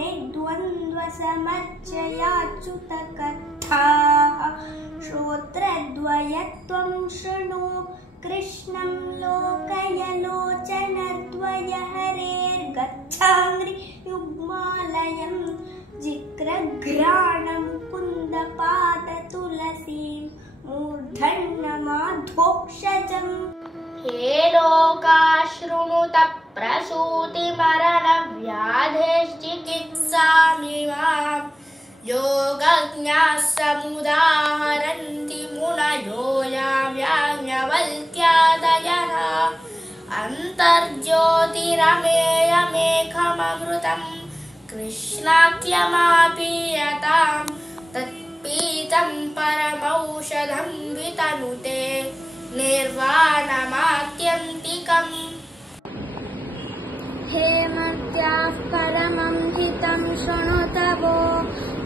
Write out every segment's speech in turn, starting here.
निद्वन्द्वसमच्चयाच्युतकथाः श्रोत्रद्वयत्वं शृणु कृष्णं लोकय लोचनद्वय हरेर्गच्छाङ्घ्रियुग्मालयं जिक्रघ्राणमुकुन्दपादतुलसीं मूर्धन्यमाधोक्षजम्। हे लोकाः शृणुत प्रसूतिमरणव्याधेश्चिकित्सामिमां योगज्ञाः समुदाहरन्ति मुनयो याम्याज्ञवल्क्यादयः अन्तर्ज्योतिरमेयमेघममृतं कृष्णाख्यमापीयतां तत्पीतं परमौषधं वितनुते निर्वाणमात्यन्तिकम्। हे मद्याः परमं हितं शृणुतवो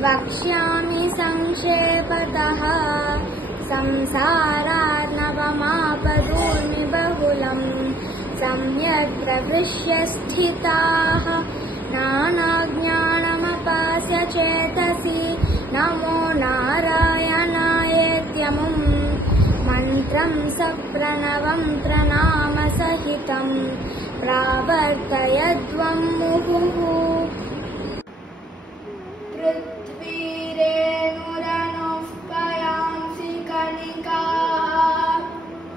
वक्ष्यामि संक्षेपतः संसारार्णवमापदूर्मि बहुलं सम्यक् प्रविश्य स्थिताः नानाज्ञानमपास्य चेतसि नमो नारायणायेत्यमुम् मन्त्रं सप्रणवं प्रणामसहितं प्रावर्तयध्वं मुहुः। पृथ्वीरेणुरनुः पयांसि कणिकाः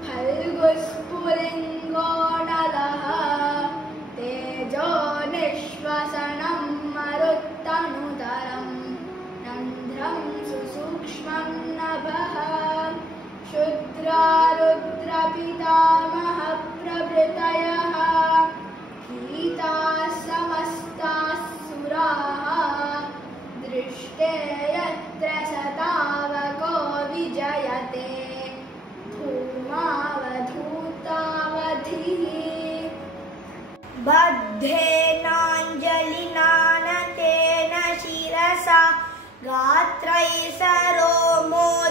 फल्गुस्फुलिङ्गो नदः तेजो निःश्वसनं मरुत्तनुतरं रन्ध्रं सुसूक्ष्मं नभः क्षुद्रारुद्रपितामह प्रभृतयः हीताः समस्ताः सुराः दृष्टे यत्र सतावको विजयते धूमावधूतावधिः। बद्धेनाञ्जलिनानतेन शिरसा गात्रैः सरोमोद्गमैः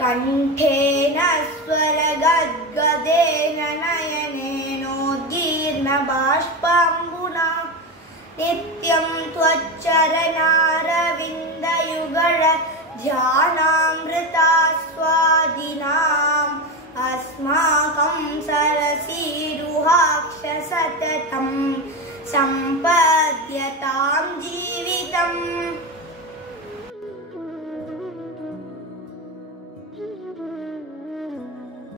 कण्ठेन स्वरगद्गदेन नयनेनोद्गीर्णबाष्पाम्बुना नित्यं त्वच्चरणारविन्दयुगळ ध्यानामृतास्वादिनाम् अस्माकं सरसीरुहाक्ष सततं सम्पद्यता।